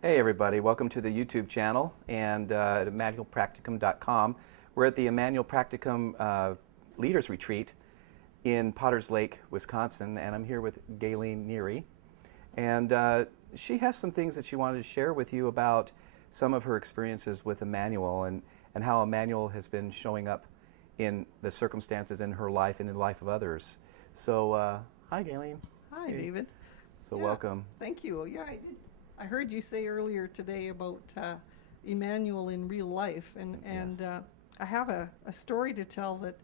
Hey everybody, welcome to the YouTube channel and at ImmanuelPracticum.com. We're at the Immanuel Practicum Leaders Retreat in Potters Lake, Wisconsin, and I'm here with Gaylene Neary. And she has some things that she wanted to share with you about some of her experiences with Immanuel and how Immanuel has been showing up in the circumstances in her life and in the life of others. So, hi Gaylene. Hi, David. So Yeah, welcome. Thank you. Yeah, I did. I heard you say earlier today about Immanuel in real life, and Yes. I have a story to tell that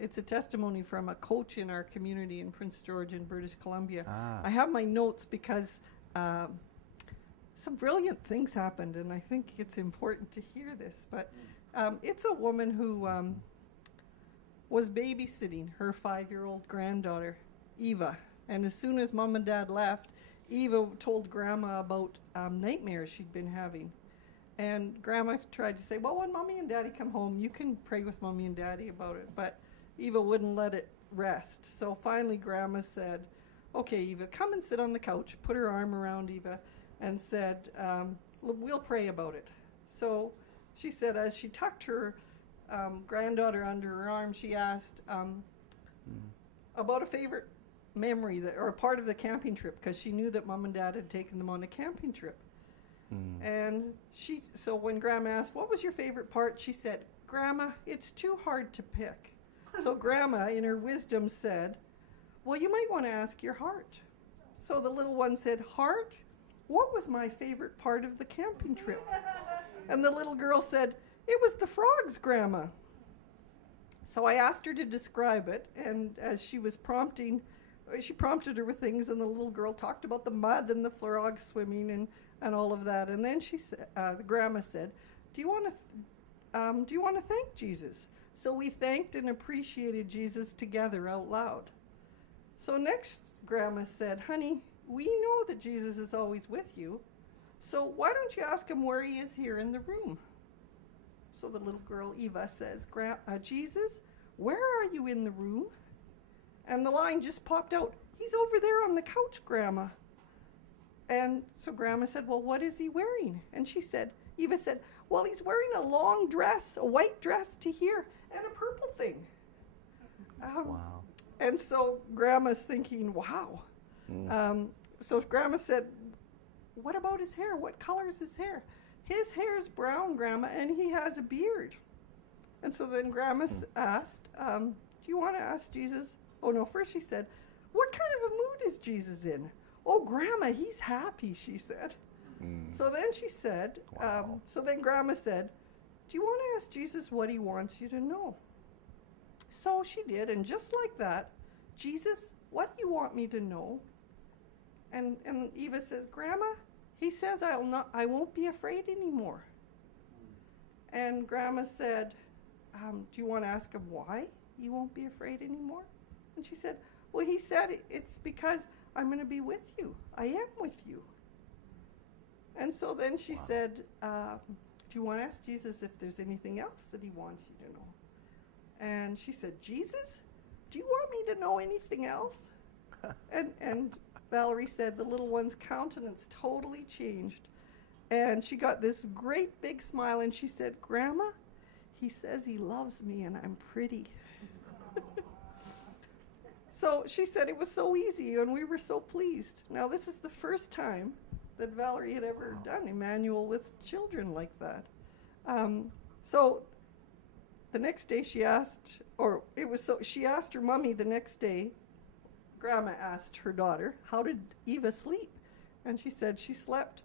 it's a testimony from a coach in our community in Prince George in British Columbia. I have my notes because some brilliant things happened, and I think it's important to hear this. But it's a woman who was babysitting her 5-year-old granddaughter, Eva. And as soon as Mom and Dad left, Eva told Grandma about nightmares she'd been having. And Grandma tried to say, well, when Mommy and Daddy come home, you can pray with Mommy and Daddy about it. But Eva wouldn't let it rest. So finally Grandma said, okay, Eva, come and sit on the couch, put her arm around Eva, and said, we'll pray about it. So she said, as she tucked her granddaughter under her arm, she asked about a favorite memory or a part of the camping trip, because she knew that Mom and Dad had taken them on a camping trip. And so when Grandma asked, what was your favorite part? She said, Grandma, it's too hard to pick. So Grandma, in her wisdom, said, well, you might want to ask your heart. So the little one said, heart, what was my favorite part of the camping trip? And the little girl said, it was the frogs, Grandma. So I asked her to describe it, and as she was prompted her with things, and the little girl talked about the mud and the frogs swimming and all of that. And then the grandma said, do you want to thank Jesus? So we thanked and appreciated Jesus together out loud. So next, Grandma said, honey, we know that Jesus is always with you, so why don't you ask him where he is here in the room? So the little girl, Eva, says, Jesus, where are you in the room? And the line just popped out, he's over there on the couch, Grandma. And so Grandma said, well, what is he wearing? And Eva said, well, he's wearing a long dress, a white dress to here, and a purple thing. Wow. And so Grandma's thinking, wow. So Grandma said, what about his hair? What color is his hair? His hair is brown, Grandma, and he has a beard. And so then Grandma asked, do you want to ask Jesus? Oh, no, first she said, what kind of a mood is Jesus in? Oh, Grandma, he's happy, she said. So then she said, so then Grandma said, do you want to ask Jesus what he wants you to know? So she did, and just like that, Jesus, what do you want me to know? And Eva says, Grandma, he says I won't be afraid anymore. And Grandma said, do you want to ask him why you won't be afraid anymore? And she said, well, he said it's because I'm going to be with you. I am with you. And so then she said, do you want to ask Jesus if there's anything else that he wants you to know? And she said, Jesus, do you want me to know anything else? And Valerie said the little one's countenance totally changed. And she got this great big smile, and she said, Grandma, he says he loves me and I'm pretty. So she said it was so easy, and we were so pleased. Now, this is the first time that Valerie had ever done Immanuel with children like that. So the next day she asked her mommy the next day. Grandma asked her daughter, how did Eva sleep? And she said she slept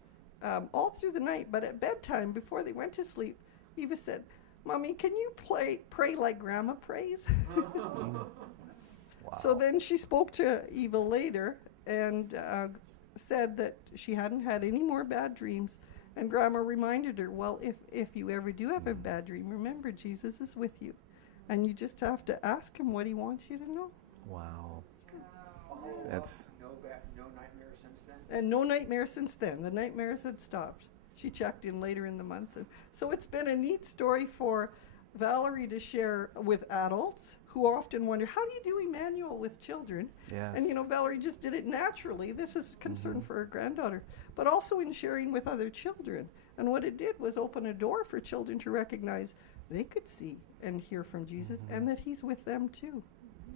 all through the night, but at bedtime, before they went to sleep, Eva said, Mommy, can you pray like Grandma prays? Wow. So then she spoke to Eva later and said that she hadn't had any more bad dreams. And Grandma reminded her, well, if you ever do have a bad dream, remember Jesus is with you. And you just have to ask him what he wants you to know. Wow. That's No nightmare since then? And no nightmare since then. The nightmares had stopped. She checked in later in the month. And so it's been a neat story for Valerie to share with adults who often wonder, how do you do Immanuel with children? Yes. And Valerie just did it naturally. This is concern for her granddaughter, but also in sharing with other children. And what it did was open a door for children to recognize they could see and hear from Jesus and that he's with them too.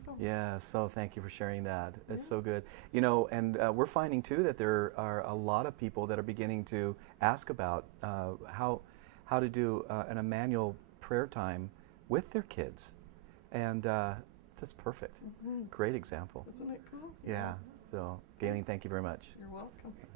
So. Yeah, so thank you for sharing that. It's so good. And we're finding too that there are a lot of people that are beginning to ask about how to do an Immanuel prayer time with their kids. And that's perfect. Great example. Isn't it cool? Yeah. So, Gaylene, thank you very much. You're welcome.